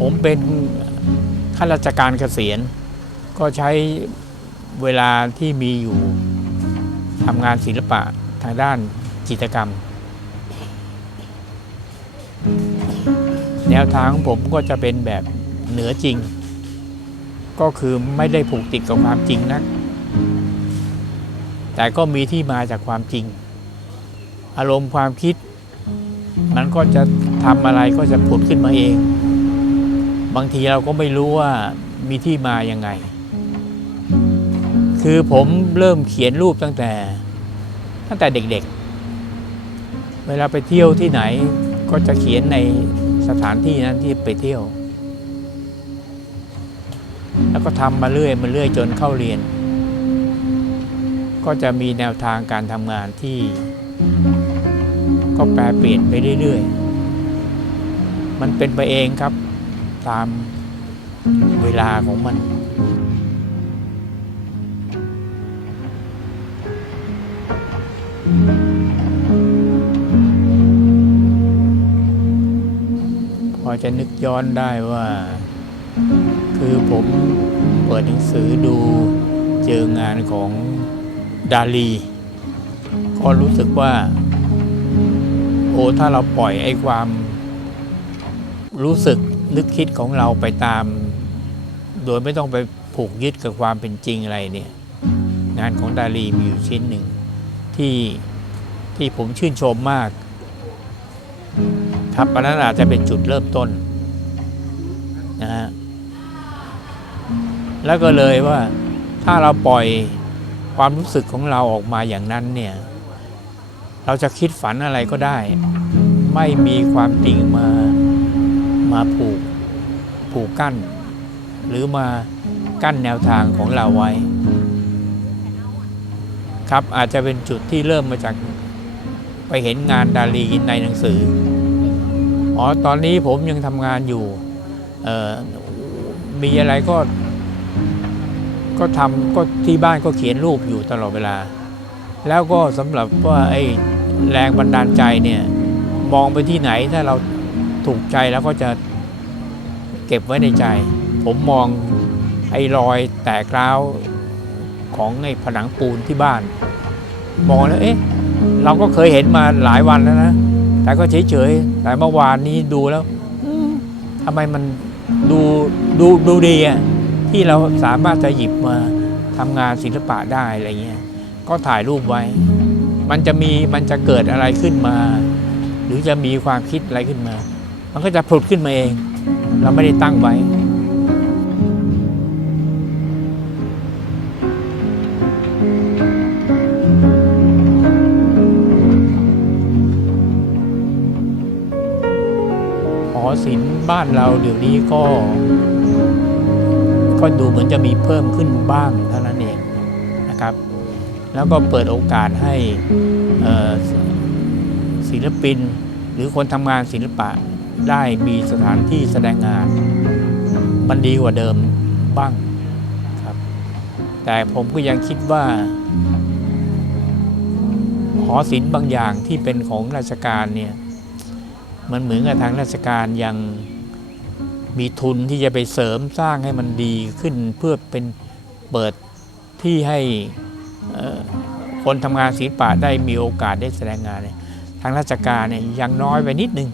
ผมเป็นข้าราชการเกษียณ ก็ใช้เวลาที่มีอยู่ทำงานศิลปะทางด้านจิตรกรรม แนวทางของผมก็จะเป็นแบบเหนือจริง ก็คือไม่ได้ผูกติดกับความจริงนัก แต่ก็มีที่มาจากความจริง อารมณ์ความคิด มันก็จะทำอะไรก็จะผุดขึ้นมาเอง บางทีเราก็ไม่รู้ว่ามีที่มายังไง คือผมเริ่มเขียนรูปตั้งแต่ ตั้งแต่เด็กๆ เวลาไปเที่ยวที่ไหนก็จะเขียนในสถานที่นั้นที่ไปเที่ยว แล้วก็ทำมาเรื่อยมาเรื่อยจนเข้าเรียน ก็จะมีแนวทางการทำงานที่ ก็แปรเปลี่ยนไปเรื่อยๆ มันเป็นไปเองครับ ตามเวลาของมันพอจะนึกย้อนได้ว่า คือผมเปิดหนังสือดูเจองานของดาลี ก็รู้สึกว่า โอ้ถ้าเราปล่อยไอ้ความรู้สึก นึกคิดของเราไปตาม โดยไม่ต้องไปผูกยึดกับความเป็นจริงอะไรเนี่ย งานของดาลีมีอยู่ชิ้นหนึ่ง ที่ที่ผมชื่นชมมาก ครับอันนั้นอาจจะเป็นจุดเริ่มต้นนะฮะแล้วก็เลยว่าถ้าเราปล่อยความรู้สึกของเราออกมาอย่างนั้นเนี่ย เราจะคิดฝันอะไรก็ได้ ไม่มีความจริงมา มาผูกผูกกั้น หรือมากั้นแนวทางของเราไว้ ครับอาจจะเป็นจุดที่เริ่มมาจากไปเห็นงานดาลีในหนังสืออ๋อตอนนี้ผมยังทำงานอยู่เออมีอะไรก็ ก็ทำก็ที่บ้านก็เขียนรูปอยู่ตลอดเวลา แล้วก็สำหรับว่าไอ้แรงบันดาลใจเนี่ย มองไปที่ไหนถ้าเรา ถูกใจแล้วก็จะเก็บไว้ในใจ ผมมองไอ้รอยแตกร้าวของไอ้ผนังปูนที่บ้าน มองแล้วเอ๊ะเราก็เคยเห็นมาหลายวันแล้วนะ แต่ก็เฉยๆแต่เมื่อวานนี้ดูแล้วทำไมมันดูดูดูดีอะที่เราสามารถจะหยิบมาทำงานศิลปะได้อะไรเงี้ยก็ถ่ายรูปไว้ มันจะมีมันจะเกิดอะไรขึ้นมา หรือจะมีความคิดอะไรขึ้นมา มันก็จะผุดขึ้นมาเอง เราไม่ได้ตั้งไว้หอศิลป์บ้านเราเดี๋ยวนี้ก็ ก็ดูเหมือนจะมีเพิ่มขึ้นบ้างเท่านั้นเองนะครับ แล้วก็เปิดโอกาสให้ศิลปินหรือคนทำงานศิลปะ ได้มีสถานที่แสดงงาน มันดีกว่าเดิมบ้างครับ แต่ผมก็ยังคิดว่า หอศิลป์บางอย่างที่เป็นของราชการเนี่ย มันเหมือนกับทางราชการยังมีทุนที่จะไปเสริมสร้างให้มันดีขึ้นเพื่อเป็นเปิดที่ให้คนทำงานศิลปะได้มีโอกาสได้แสดงงานเนี่ยทางราชการเนี่ยยังน้อยไปนิดนึง